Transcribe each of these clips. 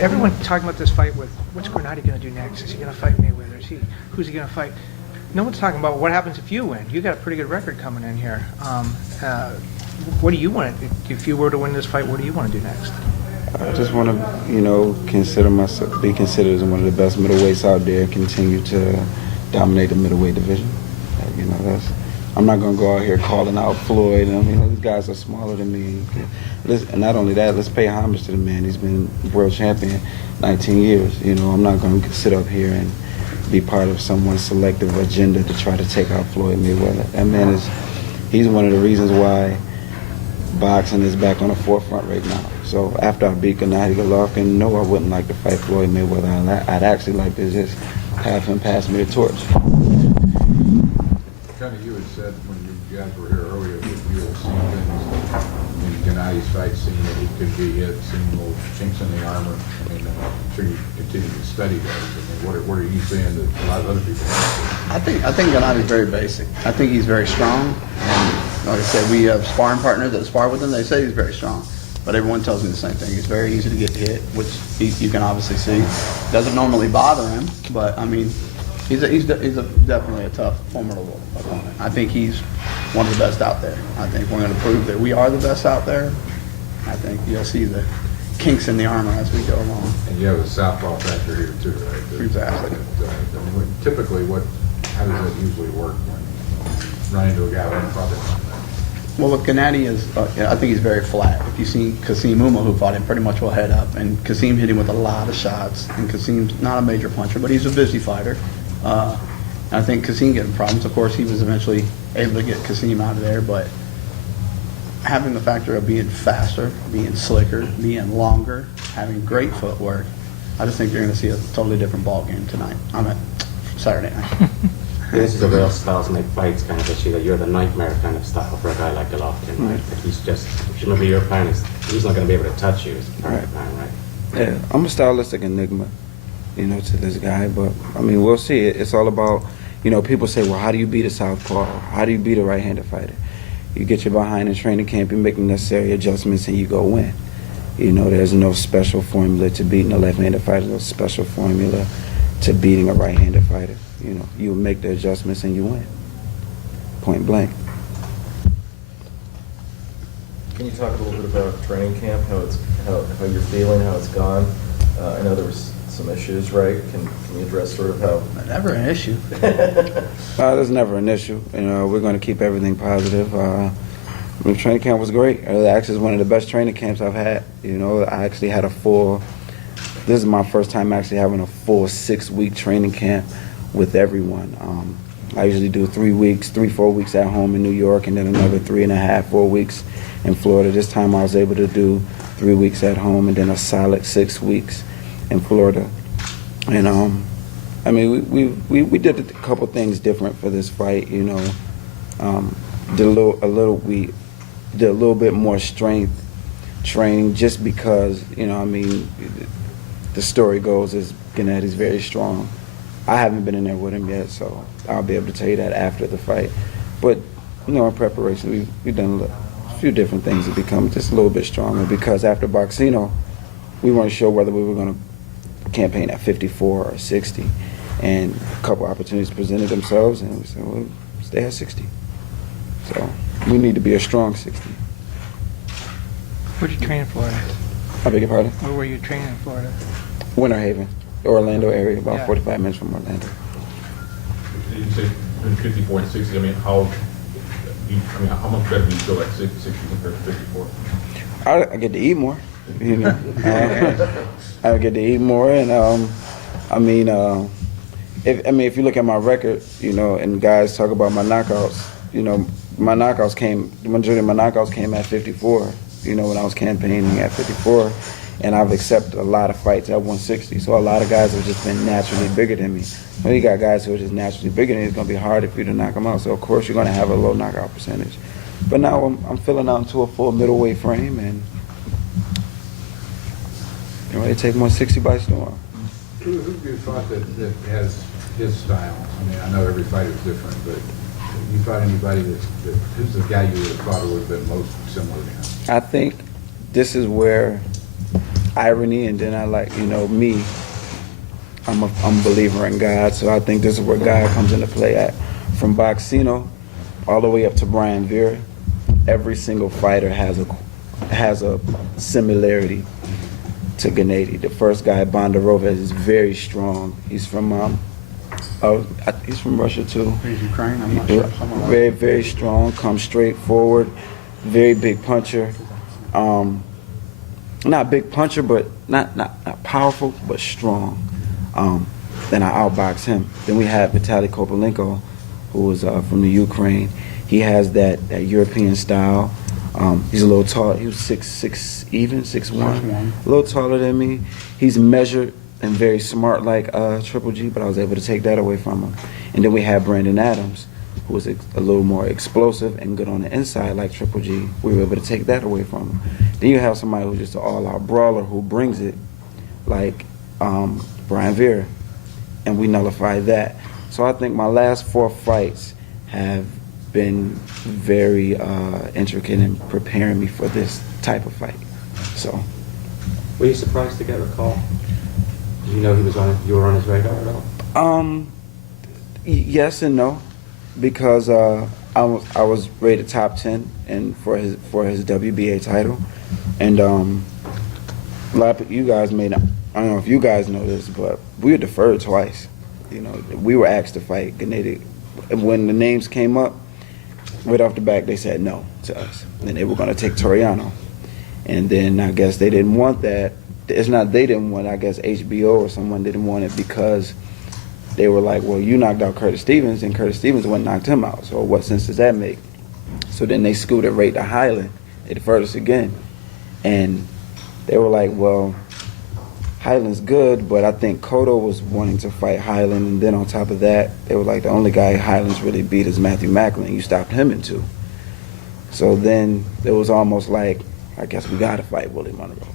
Everyone talking about this fight with, what's Gennady going to do next? Is he going to fight Mayweather? Who's he going to fight? No one's talking about what happens if you win. You got a pretty good record coming in here. What do you want to, if you were to win this fight, what do you want to do next? I just want to, consider myself, be considered as one of the best middleweights out there, continue to dominate the middleweight division. I'm not going to go out here calling out Floyd. These guys are smaller than me. And not only that, let's pay homage to the man. He's been world champion 19 years. I'm not going to sit up here and be part of someone's selective agenda to try to take out Floyd Mayweather. That man he's one of the reasons why boxing is back on the forefront right now. So after I beat Gennady Golovkin, no, I wouldn't like to fight Floyd Mayweather. I'd actually like to just have him pass me the torch. Kind of you had said when you guys were here earlier that you had seen things in Gennady's fight, seeing that he could be hit, seeing little chinks in the armor. I'm sure you continue to study those. What are you seeing that a lot of other people don't see? I think Gennady's very basic. I think he's very strong. And like I said, we have sparring partners that spar with him. They say he's very strong. But everyone tells me the same thing. He's very easy to get hit, which you can obviously see. Doesn't normally bother him, but he's definitely a tough, formidable opponent. I think he's one of the best out there. I think we're going to prove that we are the best out there. I think you'll see the kinks in the armor as we go along. And you have a southpaw factor here too, right? Exactly. Typically, how does that usually work when running into a guy with a product? Well, look, Gennady I think he's very flat. If you've seen Kasim Uma, who fought him, pretty much will head up. And Kasim hit him with a lot of shots. And Kasim's not a major puncher, but he's a busy fighter. And I think Kasim getting problems. Of course, he was eventually able to get Kasim out of there. But having the factor of being faster, being slicker, being longer, having great footwork, I just think you're going to see a totally different ball game tonight. Saturday night. This is a real styles make fights kind of issue, that you're the nightmare kind of style for a guy like Golovkin, right? Like he's just, presumably your plan is, he's not going to be able to touch you as a perfect man, right? Yeah, I'm a stylistic enigma, to this guy, but we'll see. It's all about, people say, well, how do you beat a southpaw? How do you beat a right-handed fighter? You get your behind in training camp, you make the necessary adjustments, and you go win. There's no special formula to beating a left-handed fighter, no special formula to beating a right-handed fighter. You make the adjustments and you win. Point blank. Can you talk a little bit about training camp, how you're feeling, how it's gone? I know there was some issues, right? Can you address sort of how? Never an issue. There's never an issue. We're going to keep everything positive. Training camp was great. Actually, it's one of the best training camps I've had. I actually had this is my first time actually having a full 6-week training camp with everyone. I usually do 3-4 weeks at home in New York, and then another 3.5, 4 weeks in Florida. This time I was able to do 3 weeks at home and then a solid 6 weeks in Florida. And we did a couple things different for this fight. We did a little bit more strength training, just because the story goes is Gennady's very strong. I haven't been in there with him yet, so I'll be able to tell you that after the fight. But, in preparation, we've done a few different things to become just a little bit stronger, because after Boxino, we weren't sure whether we were going to campaign at 54 or 60. And a couple opportunities presented themselves, and we said, well, stay at 60. So we need to be a strong 60. Where did you train in Florida? I beg your pardon? Where were you training in Florida? Winter Haven, the Orlando area, about 45 minutes from Orlando. You say 54 and 60. How much better do you feel at 60 compared to 54? I get to eat more. I get to eat more, and if you look at my record, and guys talk about my knockouts, my knockouts the majority of my knockouts came at 54. When I was campaigning at 54. And I've accepted a lot of fights at 160. So a lot of guys have just been naturally bigger than me. When you got guys who are just naturally bigger than you, it's going to be hard for you to knock them out. So, of course, you're going to have a low knockout percentage. But now I'm filling out into a full middleweight frame, and I'm ready to take 160 bites tomorrow. Who do you thought that has his style? I know every fighter is different, but you thought anybody who's the guy you would have thought would have been most similar to him? I think this is where irony, and then I like, me, I'm a believer in God, so I think this is where God comes into play at. From Boxino all the way up to Brian Vera, every single fighter has a similarity to Gennady. The first guy, Bondarova, is very strong. He's from Russia too. He's Ukraine, I'm not sure. Somewhere like Very, very strong, comes straight forward, very big puncher. Not big puncher, but not powerful, but strong. Then I outbox him. Then we have Vitaly Kopalenko, who was from the Ukraine. He has that European style. He's a little tall. He was 6'1", 6'1", a little taller than me. He's measured and very smart like Triple G, but I was able to take that away from him. And then we have Brandon Adams, who was a little more explosive and good on the inside like Triple G. We were able to take that away from him. Then you have somebody who's just an all-out brawler who brings it, like Brian Vera, and we nullify that. So I think my last 4 fights have been very intricate in preparing me for this type of fight. So, Were you surprised to get a call? Did you know you were on his radar at all? Yes and no, because I was rated top 10 and for his WBA title, and a lot of you guys may not. I don't know if you guys know this, but we were deferred twice. We were asked to fight Gennady. When the names came up, right off the back, they said no to us. And they were going to take Toriano. And then I guess they didn't want that. It's not they didn't want it. I guess HBO or someone didn't want it because they were like, well, you knocked out Curtis Stevens, and Curtis Stevens went and knocked him out. So what sense does that make? So then they scooted right to Highland. They deferred us again. And they were like, well, Highland's good, but I think Cotto was wanting to fight Highland, and then on top of that, they were like, the only guy Highland's really beat is Matthew Macklin. You stopped him in 2. So then it was almost like, I guess we got to fight Willie Monroe.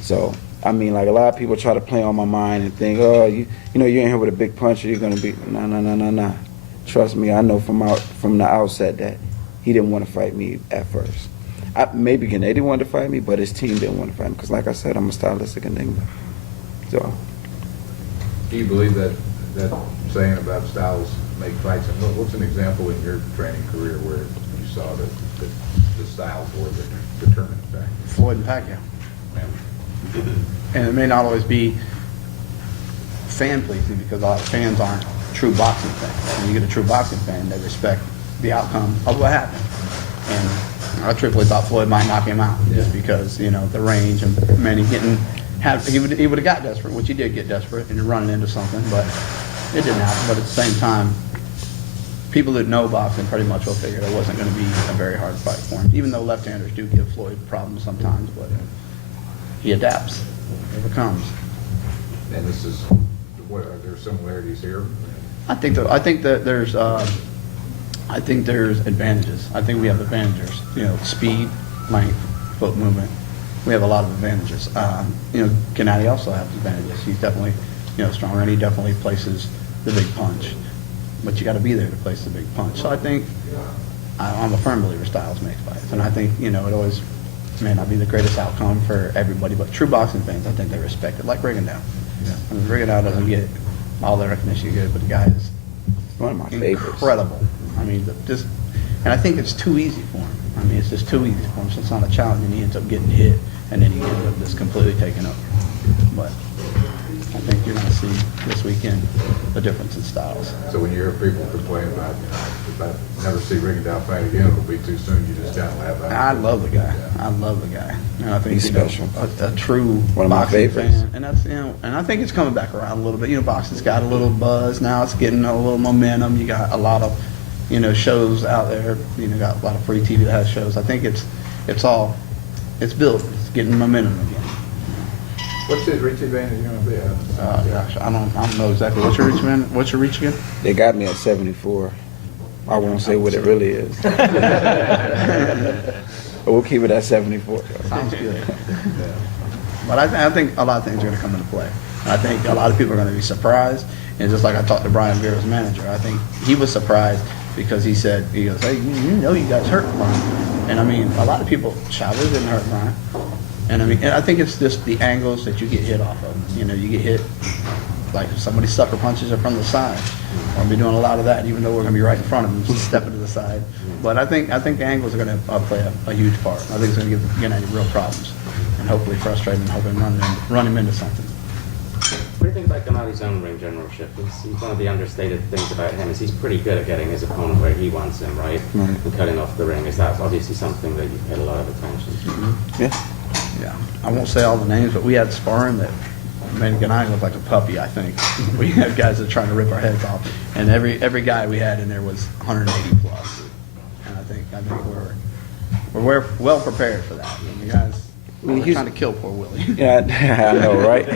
So, I mean, like a lot of people try to play on my mind and think, oh, you're in here with a big puncher, you're going to be, nah. Trust me, I know from the outset that he didn't want to fight me at first. Maybe Gennady wanted to fight me, but his team didn't want to fight me because, like I said, I'm a stylistic enigma. So, Do you believe that saying about styles make fights? And what's an example in your training career where you saw that the styles were the determining factor? Floyd and Pacquiao. And it may not always be fan pleasing because a lot of fans aren't true boxing fans. When you get a true boxing fan, they respect the outcome of what happened. And I truthfully thought Floyd might knock him out just because, the range and Manny he would have got desperate, which he did get desperate, and running into something, but it didn't happen. But at the same time, people that know boxing pretty much will figure it wasn't going to be a very hard fight for him, even though left-handers do give Floyd problems sometimes, but he adapts, overcomes. And this is, what are there similarities here? I think that there's advantages. I think we have advantages. Speed, length, foot movement. We have a lot of advantages. Gennady also has advantages. He's definitely, stronger, and he definitely places the big punch. But you got to be there to place the big punch. So I think I'm a firm believer styles make fights, and I think it always may not be the greatest outcome for everybody, but true boxing fans, I think they respect it. Like Rigondeaux. I mean, Rigondeaux doesn't get all the recognition you get, but the guy is one of my favorites. Incredible. I mean, and I think it's too easy for him. I mean, it's just too easy for him. So it's not a challenge, and he ends up getting hit, and then he ends up just completely taken over. But I think you're going to see this weekend the difference in styles. So when you hear people complain about, if I never see Rigondeaux fight again, it'll be too soon, you just kind of laugh at it. I love the guy. I love the guy. And I think He's special. A true One of my boxing favorites. fan. And that's and I think it's coming back around a little bit. Boxing's got a little buzz now. It's getting a little momentum. You got a lot of shows out there. Got a lot of free TV that has shows. I think it's building. It's getting momentum again. What's his reach advantage going to be? Gosh, I don't know exactly. What's your reach, man? What's your reach again? They got me at 74. I won't say what it really is. But we'll keep it at 74. Sounds good. But I think a lot of things are going to come into play. And I think a lot of people are going to be surprised. And just like I talked to Brian Vera's manager, I think he was surprised because he goes, hey, you guys hurt Brian. And I mean, a lot of people, Chavez didn't hurt Brian. And I mean, and I think it's just the angles that you get hit off of. You know, you get hit, like if somebody sucker punches you from the side. We'll be doing a lot of that, even though we're going to be right in front of them, just stepping to the side. But I think the angles are going to play a huge part. I think it's going to give Gennady real problems, and hopefully frustrate him and hoping run him into something. What do you think about Gennady's own ring generalship? He's one of the understated things about him is he's pretty good at getting his opponent where he wants him, right? And cutting off the ring. Is that obviously something that you paid a lot of attention to? Yeah. Yeah, I won't say all the names, but we had sparring that made Gennady look like a puppy, I think. We had guys that were trying to rip our heads off, and every guy we had in there was 180 plus. And I think we're well prepared for that. And the guys were trying to kill poor Willie. Yeah, I know, right?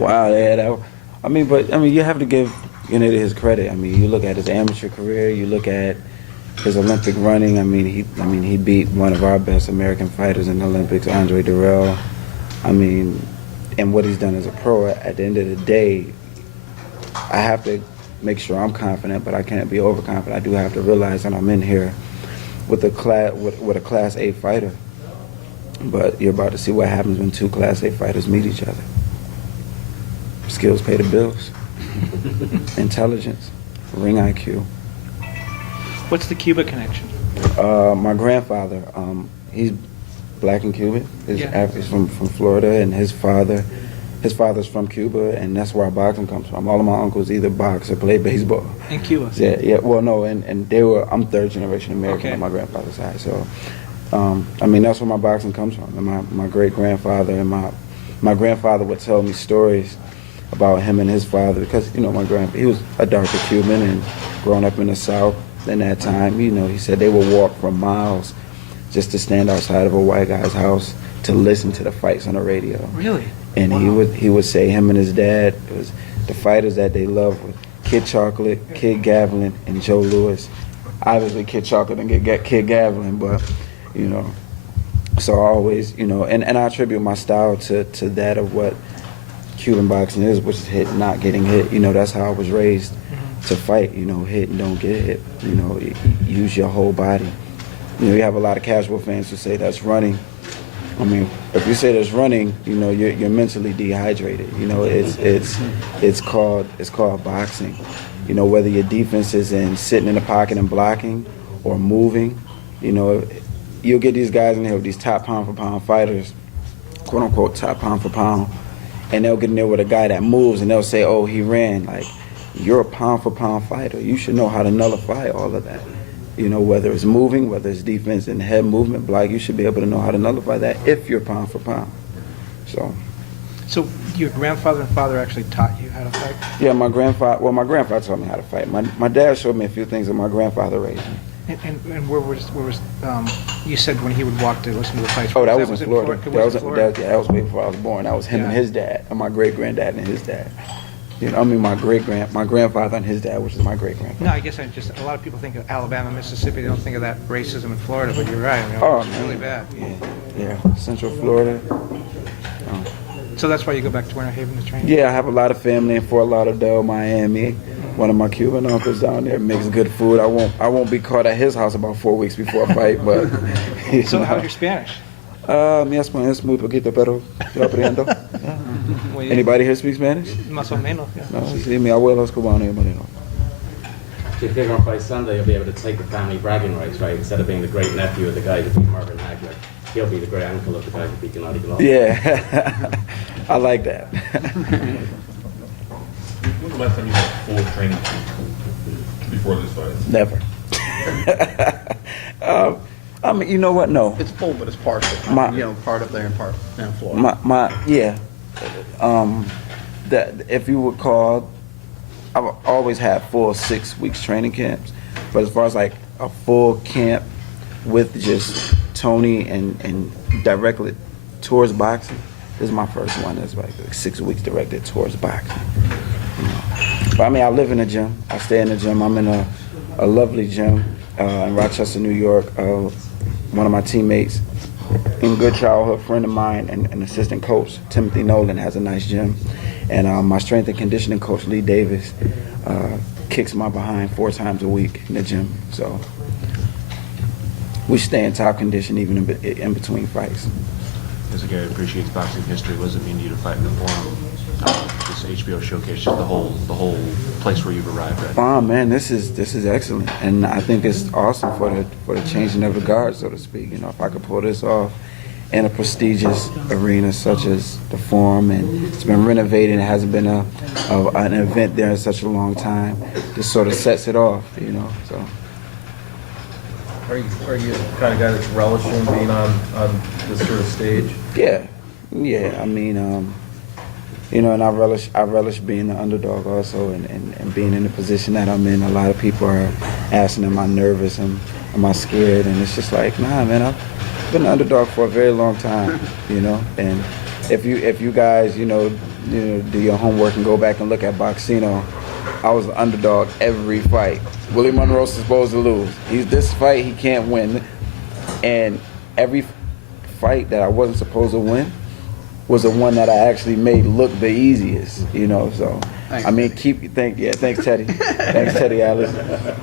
Wow, yeah. But you have to give Gennady his credit. I mean, you look at his amateur career, you look at his Olympic running. He beat one of our best American fighters in the Olympics, Andre Durrell. And what he's done as a pro. At the end of the day, I have to make sure I'm confident, but I can't be overconfident. I do have to realize that I'm in here with a Class A fighter. But you're about to see what happens when two Class A fighters meet each other. Skills pay the bills. Intelligence, ring IQ. What's the Cuba connection? My grandfather, he's black and Cuban. He's from Florida, and his father's from Cuba, and that's where our boxing comes from. All of my uncles either box or play baseball. In Cuba? Yeah. Well, no, and I'm third generation American on my grandfather's side. So, that's where my boxing comes from. And my great grandfather and my grandfather would tell me stories about him and his father because my grandpa, he was a darker Cuban and growing up in the South. In that time, he said they would walk for miles just to stand outside of a white guy's house to listen to the fights on the radio. Really? And he would say him and his dad, it was the fighters that they loved were Kid Chocolate, Kid Gavilan, and Joe Louis. Obviously Kid Chocolate and Kid Gavilan, but so I always, and I attribute my style to that of what Cuban boxing is, which is hit, not getting hit. That's how I was raised to fight, hit and don't get hit. Use your whole body. You have a lot of casual fans who say that's running. If you say that's running, you're mentally dehydrated. It's called boxing. Whether your defense is in sitting in the pocket and blocking or moving, you'll get these guys in here with these top pound for pound fighters, quote unquote top pound for pound, and they'll get in there with a guy that moves and they'll say, oh, he ran. Like, you're a pound for pound fighter. You should know how to nullify all of that. Whether it's moving, whether it's defense and head movement, block, you should be able to know how to nullify that if you're pound for pound. So your grandfather and father actually taught you how to fight? Yeah, my grandfather taught me how to fight. My dad showed me a few things that my grandfather raised me. And where was you said when he would walk to listen to the fights? Oh, that was in Florida. It was in Florida? That was way before I was born. That was him and his dad, and my great granddad and his dad. My grandfather and his dad, which is my great grandfather. No, I guess a lot of people think of Alabama, Mississippi. They don't think of that racism in Florida, but you're right. It's really bad. Yeah, Central Florida. So that's why you go back to Winter Haven to train? Yeah, I have a lot of family in Fort Lauderdale, Miami. One of my Cuban uncles down there makes good food. I won't be caught at his house about 4 weeks before a fight, but. So how's your Spanish? Mi español es muy poquito, pero estoy aprendiendo. Anybody here speak Spanish? Más o menos, yeah. No, sí, mi abuelo es cubano y moreno. If you figure on by Sunday, you'll be able to take the family bragging rights, right? Instead of being the great nephew of the guy who beat Marvin Hagler, he'll be the great uncle of the guy who beat Gennady Golovkin. Yeah, I like that. When was the last time you had a full training camp before this fight? Never. You know what? No. It's full, but it's partial. Part up there and part down Florida. That if you recall, I've always had full 6 weeks training camps, but as far as like a full camp with just Tony and directly towards boxing, this is my first one that's like 6 weeks directed towards boxing. But I live in a gym. I stay in the gym. I'm in a lovely gym in Rochester, New York. One of my teammates, and good childhood friend of mine and assistant coach, Timothy Nolan, has a nice gym. And my strength and conditioning coach, Lee Davis, kicks my behind 4 times a week in the gym. So we stay in top condition even in between fights. as a guy who appreciates boxing history, what does it mean to you to fight in the Forum? This HBO showcase, just the whole place where you've arrived at. Oh man, this is excellent, and I think it's awesome for the changing of the guard, so to speak. You know, if I could pull this off in a prestigious arena such as the Forum, and it's been renovated, it hasn't been an event there in such a long time. This sort of sets it off, you know. So. Are you the kind of guy that's relishing being on this sort of stage? Yeah. I mean, you know, and I relish being the underdog also, and being in the position that I'm in. A lot of people are asking, am I nervous? Am I scared? And it's just like, nah, man, I've been an underdog for a very long time, you know. And if you guys, you know, do your homework and go back and look at Boxino, I was the underdog every fight. Willie Monroe supposed to lose. This fight he can't win, and every fight that I wasn't supposed to win was the one that I actually made look the easiest, you know. So Thanks, I mean, Teddy. thanks Teddy, thanks Teddy Alice.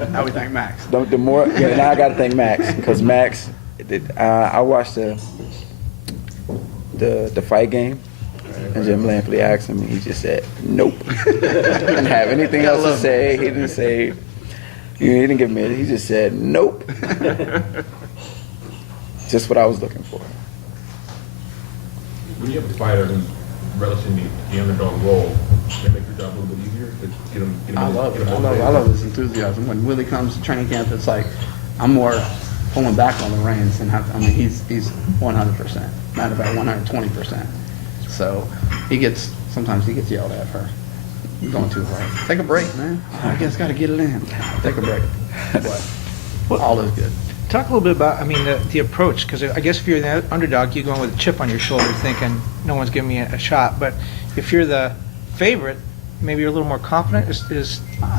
Now we thank Max. Now I got to thank Max, because Max, I watched the fight game, and Jim Lampley asked him, and he just said, nope. He didn't have anything else to say. He didn't say, he didn't give me, he just said, nope. Just what I was looking for. When you have a fighter who's relishing the underdog role, does that make your job a little bit easier? To get him I love it. motivated? I love his enthusiasm. When Willie comes to training camp, it's like I'm more pulling back on the reins and he's 100%, matter of fact 120%. So sometimes he gets yelled at for going too hard. Take a break, man. I guess got to get it in. Take a break. But all is good. Talk a little bit about, I mean, the approach, because I guess if you're the underdog, you're going with a chip on your shoulder thinking, no one's giving me a shot. But if you're the favorite, maybe you're a little more confident. I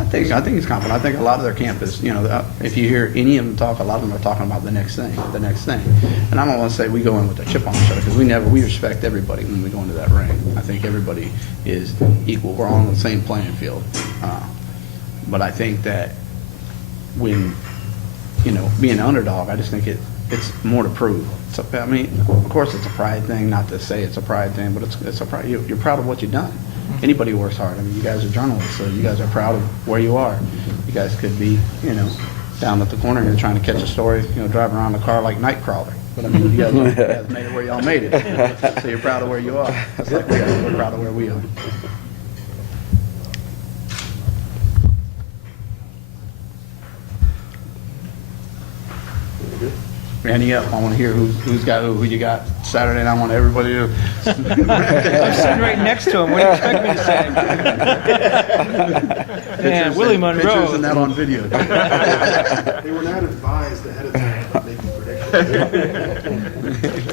think he's confident. I think a lot of their camp is, you know, if you hear any of them talk, a lot of them are talking about the next thing. And I don't want to say we go in with a chip on our shoulder, because we respect everybody when we go into that ring. I think everybody is equal. We're all on the same playing field. But I think that when, you know, being an underdog, I just think it's more to prove. I mean, of course it's a pride thing, not to say it's a pride thing, but it's a pride. You're proud of what you've done. Anybody who works hard. I mean, you guys are journalists, so you guys are proud of where you are. You guys could be, you know, down at the corner here trying to catch a story, you know, driving around the car like Nightcrawler. But I mean, you guys made it where y'all made it. So you're proud of where you are. Just like we are. We're proud of where we are. Randy up. I want to hear who you got Saturday, and I want everybody to. I'm sitting right next to him. What do you expect me to say? Man, Willie Monroe. Pictures and that on video. They were not advised ahead of time about making predictions.